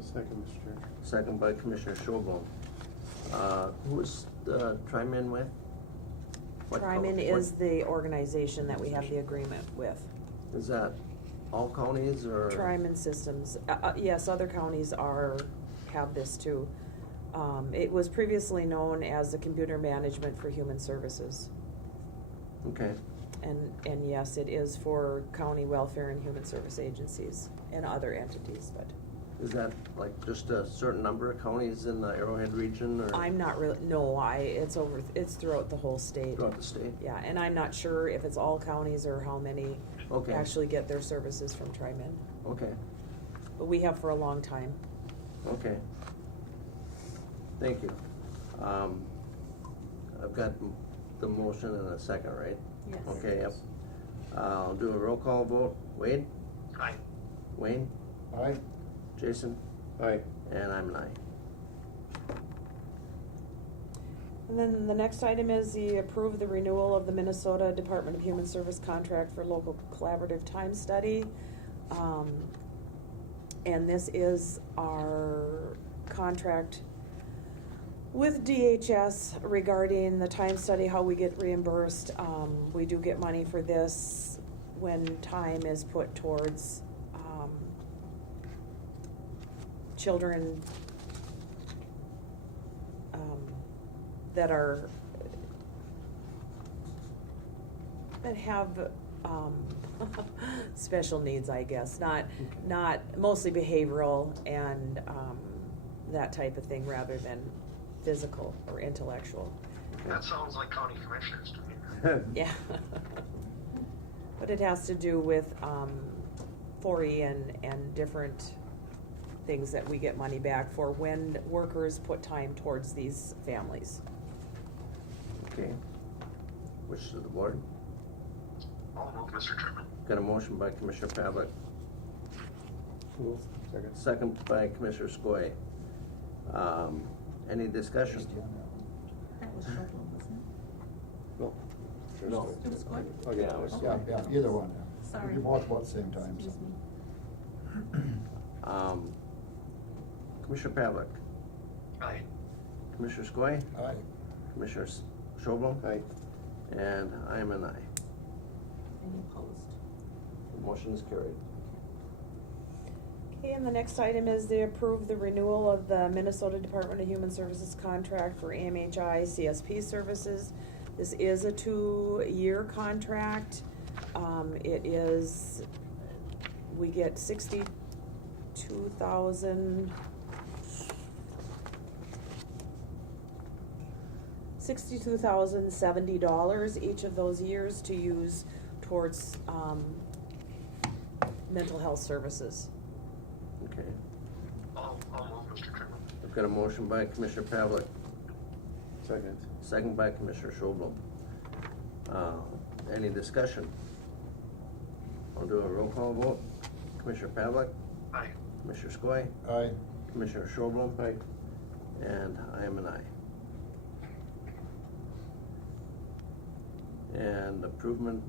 Second, Mr. Chair. second by Commissioner Schulblum. Who is the TriMin with? TriMin is the organization that we have the agreement with. Is that all counties or? TriMin Systems, yes, other counties have this too. It was previously known as the Computer Management for Human Services. Okay, And yes, it is for county welfare and human service agencies and other entities, but is that like just a certain number of counties in the Arrowhead region or? I'm not really, no, it's throughout the whole state. Throughout the state? Yeah, and I'm not sure if it's all counties or how many Okay. actually get their services from TriMin. Okay, But we have for a long time. okay. Thank you. I've got the motion in a second, right? Yes. Okay, yep. I'll do a roll call vote. Wade? Aye. Wayne? Aye. Jason? Aye. And I'm an aye. And then the next item is the approve the renewal of the Minnesota Department of Human Service contract for local collaborative time study. And this is our contract with DHS regarding the time study, how we get reimbursed. We do get money for this when time is put towards children that have special needs, I guess, not mostly behavioral and that type of thing, rather than physical or intellectual. That sounds like county commissioners to me. Yeah. But it has to do with 4E and different things that we get money back for when workers put time towards these families. Okay. Wish of the board. I'll move, Mr. Chairman. Got a motion by Commissioner Pavlik, Second. second by Commissioner Skoye. Any discussion? That was Shufflin, wasn't No. No. it? It was Skoye? Oh, yeah, it was- Yeah, yeah, either one, yeah. Sorry. We both about the same time, so. Excuse me. Commissioner Pavlik, Aye. Commissioner Skoye, Aye. Commissioner Schobel, Aye. and I am an aye. Any opposed? The motion is carried. Okay, and the next item is to approve the renewal of the Minnesota Department of Human Services contract for AMHI CSP services. This is a 2-year contract. It is, we get $62,070 each of those years to use towards mental health services. Okay. I'll move, Mr. Chairman. I've got a motion by Commissioner Pavlik, Second. second by Commissioner Schobel. Any discussion? I'll do a roll call vote. Commissioner Pavlik, Aye. Commissioner Skoye, Aye. Commissioner Schobel, Aye. and I am an aye. And approved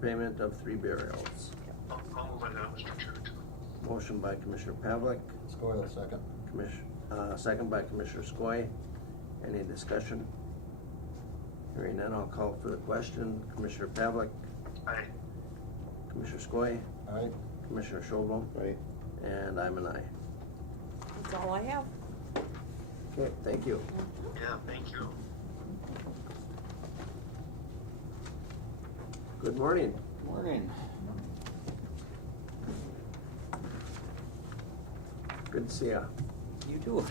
payment of 3 burials. I'll move on that, Mr. Chairman. Motion by Commissioner Pavlik, Skoye, second. second by Commissioner Skoye. Any discussion? Hearing none, I'll call for the question. Commissioner Pavlik, Aye. Commissioner Skoye, Aye. Commissioner Schobel, Aye. and I'm an aye. That's all I have. Okay, thank you. Yeah, thank you. Good morning. Morning. Good to see ya. You too.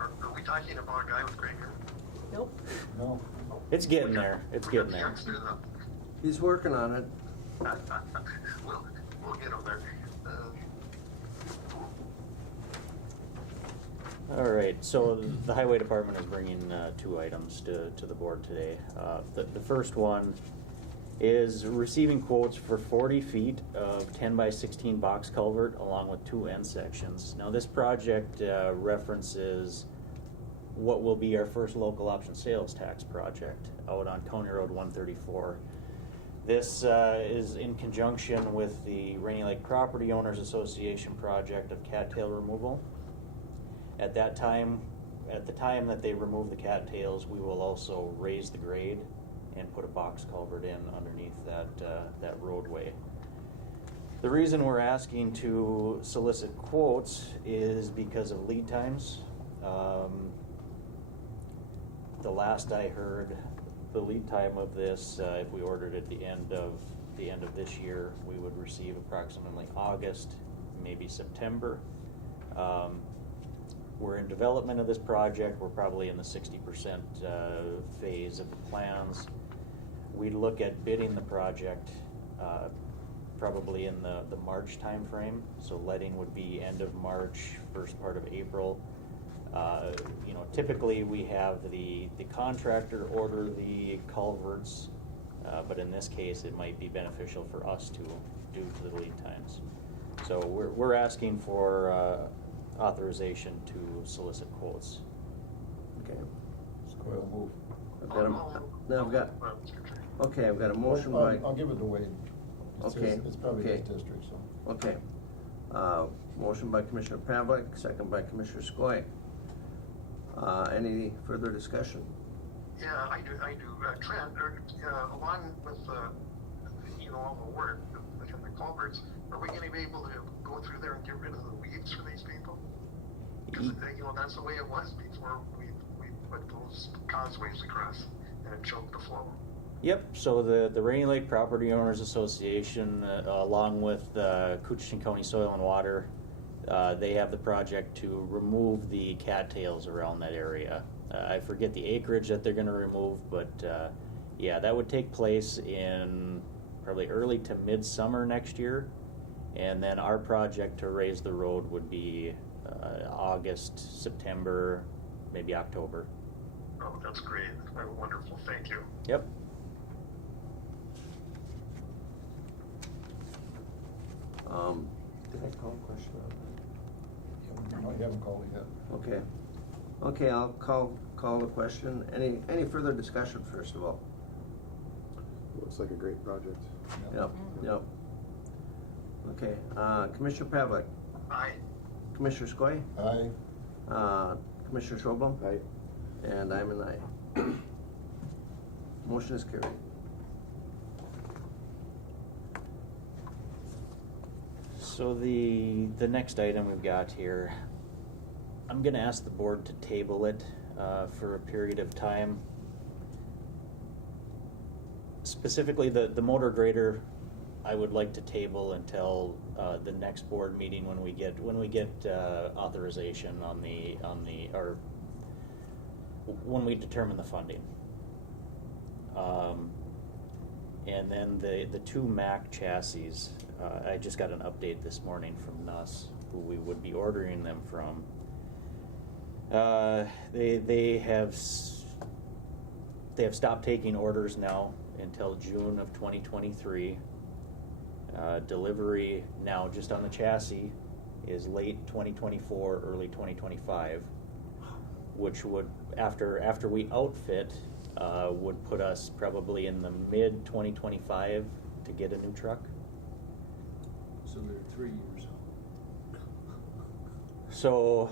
Are we talking about a guy with gray hair? Nope. No. It's getting there. It's getting there. Youngster, though. He's working on it. We'll get him there. All right, so the highway department is bringing 2 items to the board today. The first one is receiving quotes for 40 feet of 10 by 16 box culvert along with 2 end sections. Now this project references what will be our first local option sales tax project out on County Road 134. This is in conjunction with the Rainy Lake Property Owners Association project of cattail removal. At the time that they remove the cattails, we will also raise the grade and put a box culvert in underneath that roadway. The reason we're asking to solicit quotes is because of lead times. The last I heard, the lead time of this, if we ordered at the end of this year, we would receive approximately August, maybe September. We're in development of this project. We're probably in the 60% phase of the plans. We'd look at bidding the project probably in the March timeframe. So letting would be end of March, first part of April. Typically we have the contractor order the culverts, but in this case it might be beneficial for us to due to the lead times. So we're asking for authorization to solicit quotes. Okay. Skoye will move. I've got a motion by. I'll give it to Wade. Okay. It's probably Okay. his district, so. Okay. Motion by Commissioner Pavlik, second by Commissioner Skoye. Any further discussion? Yeah, I do. Trent, along with, all the work, the culverts, are we gonna be able to go through there and get rid of the weeds for these people? Because, that's the way it was before we put those causeways across and it choked the flow. Yep, so the Rainy Lake Property Owners Association, along with Koochiching County Soil and Water, they have the project to remove the cattails around that area. I forget the acreage that they're going to remove, but yeah, that would take place in probably early to midsummer next year. And then our project to raise the road would be August, September, maybe October. Oh, that's great. Wonderful. Thank you. Yep. Did I call a question on No, you haven't called it yet. that? Okay. Okay, I'll call the question. Any further discussion, first of all? Looks like a great project. Yep, yep. Okay, Commissioner Pavlik, Aye. Commissioner Skoye, Aye. Commissioner Schobel, Aye. and I'm an aye. Motion is carried. So the next item we've got here, I'm gonna ask the board to table it for a period of time. Specifically, the motor grader, I would like to table until the next board meeting when we get authorization on the or when we determine the funding. And then the two Mack chassis, I just got an update this morning from NUS, who we would be ordering them from. They have stopped taking orders now until June of 2023. Delivery now, just on the chassis, is late 2024, early 2025, which would, after we outfit, would put us probably in the mid 2025 to get a new truck. So they're 3 years out. So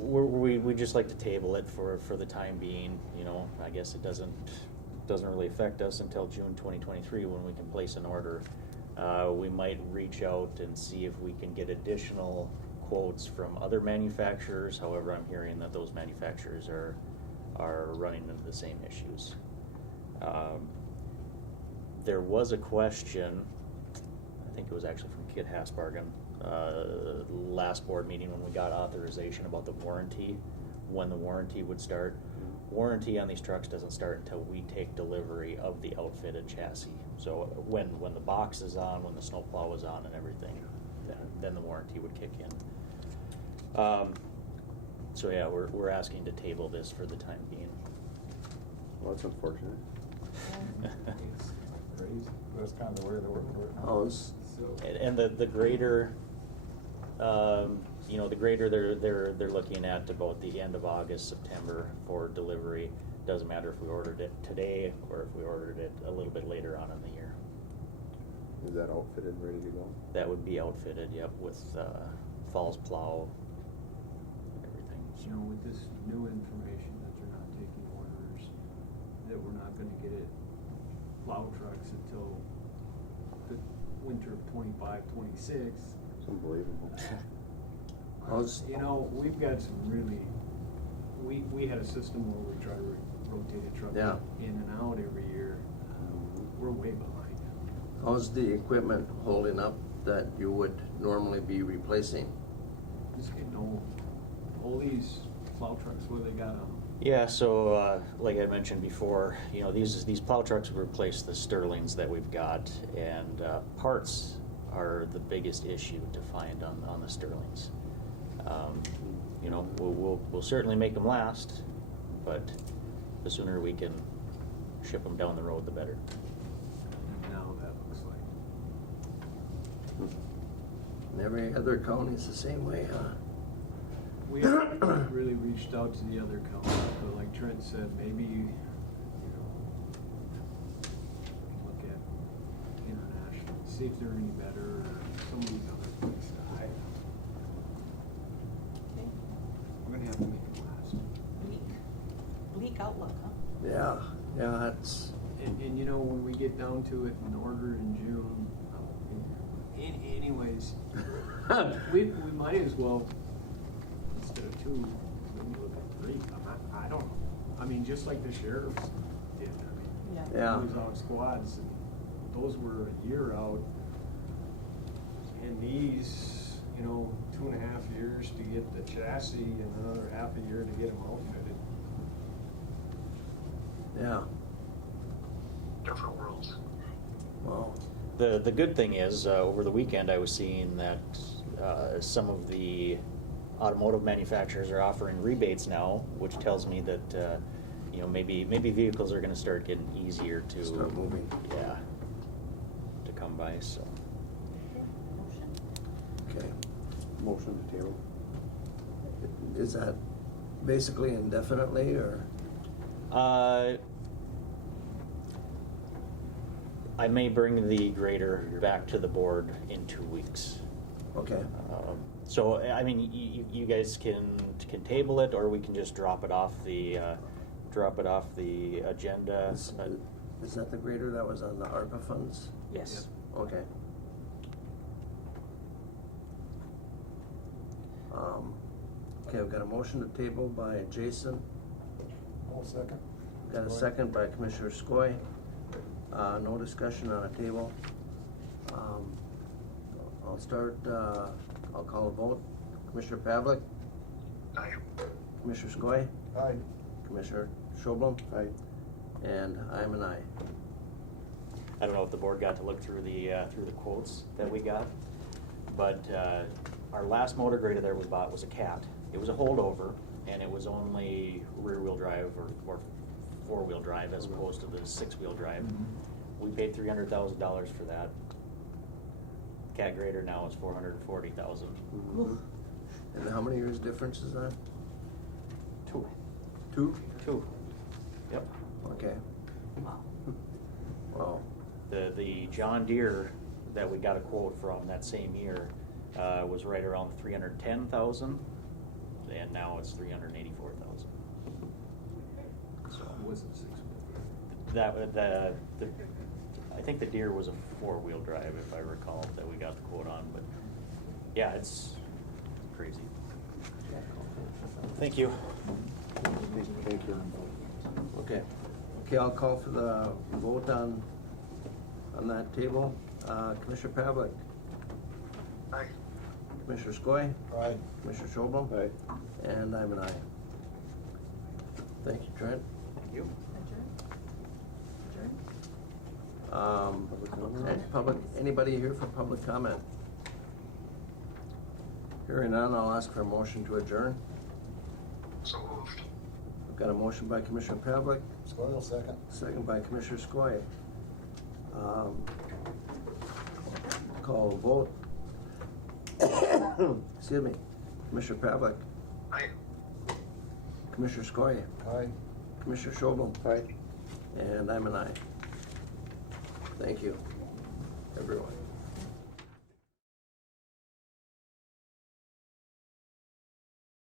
we just like to table it for the time being. You know, I guess it doesn't really affect us until June 2023 when we can place an order. We might reach out and see if we can get additional quotes from other manufacturers. However, I'm hearing that those manufacturers are running into the same issues. There was a question, I think it was actually from Kit Hasbargen, last board meeting when we got authorization about the warranty, when the warranty would start. Warranty on these trucks doesn't start until we take delivery of the outfitted chassis. So when the box is on, when the snowplow is on and everything, then the warranty would kick in. So yeah, we're asking to table this for the time being. Well, that's unfortunate. Crazy. That's kind of the way they work right now. And the grader, the grader they're looking at about the end of August, September for delivery. Doesn't matter if we ordered it today or if we ordered it a little bit later on in the year. Is that outfitted, ready to go? That would be outfitted, yep, with falls plow and everything. You know, with this new information that they're not taking orders, that we're not gonna get it plow trucks until the winter of 25, 26. It's unbelievable. You know, we've got some really, we had a system where we try to rotate a truck in and out every year. We're way behind. How's the equipment holding up that you would normally be replacing? It's getting old. All these plow trucks, what do they got on them? Yeah, so like I mentioned before, these plow trucks replace the Sterlings that we've got, and parts are the biggest issue to find on the Sterlings. We'll certainly make them last, but the sooner we can ship them down the road, the better. And now that looks like. And every other county's the same way, huh? We haven't really reached out to the other counties, but like Trent said, maybe, look at international, see if they're any better, or some of these other places. We're gonna have to make it last. Bleak outlook, huh? Yeah, that's. And when we get down to it and order in June, anyways, we might as well, instead of 2, maybe look at 3. I don't know. I mean, just like the sheriffs did. I mean, Yeah. Those out squads, and those were a year out. And these, 2.5 years to get the chassis and another half a year to get them outfitted. Yeah, Different worlds. wow. The good thing is, over the weekend, I was seeing that some of the automotive manufacturers are offering rebates now, which tells me that maybe vehicles are going to start getting easier to Start moving. Yeah, to come by. So Motion? Okay, Motion to table. is that basically indefinitely, or? I may bring the grader back to the board in 2 weeks. Okay, So, I mean, you guys can table it, or we can just drop it off the agenda. is that the grader that was on the ARPA funds? Yes. Okay. Okay, we've got a motion to table by Jason. I'll second. Got a second by Commissioner Skoye. No discussion on a table. I'll start, I'll call a vote. Commissioner Pavlik, Aye. Commissioner Skoye, Aye. Commissioner Schobel, Aye. and I'm an aye. I don't know if the board got to look through the quotes that we got, but our last motor grader that was bought was a Cat. It was a holdover, and it was only rear-wheel drive or four-wheel drive as opposed to the six-wheel drive. We paid $300,000 for that. Cat grader now is $440,000. And how many years difference is that? Two. Two? Yep. Okay. Wow. The John Deere that we got a quote from that same year was right around $310,000, and now it's $384,000. So Was it 6? I think the Deere was a four-wheel drive, if I recall, that we got the quote on. But yeah, it's crazy. Thank you. Thank you. Okay. Okay, I'll call for the vote on that table. Commissioner Pavlik, Aye. Commissioner Skoye, Aye. Commissioner Schobel, Aye. and I'm an aye. Thank you, Trent. Thank you. Public, anybody here for public comment? Hearing none, I'll ask for a motion to adjourn. So moved. I've got a motion by Commissioner Pavlik, Skoye, second. second by Commissioner Skoye. Call a vote. Excuse me. Commissioner Pavlik, Aye. Commissioner Skoye, Aye. Commissioner Schobel, Aye. and I'm an aye. Thank you, everyone.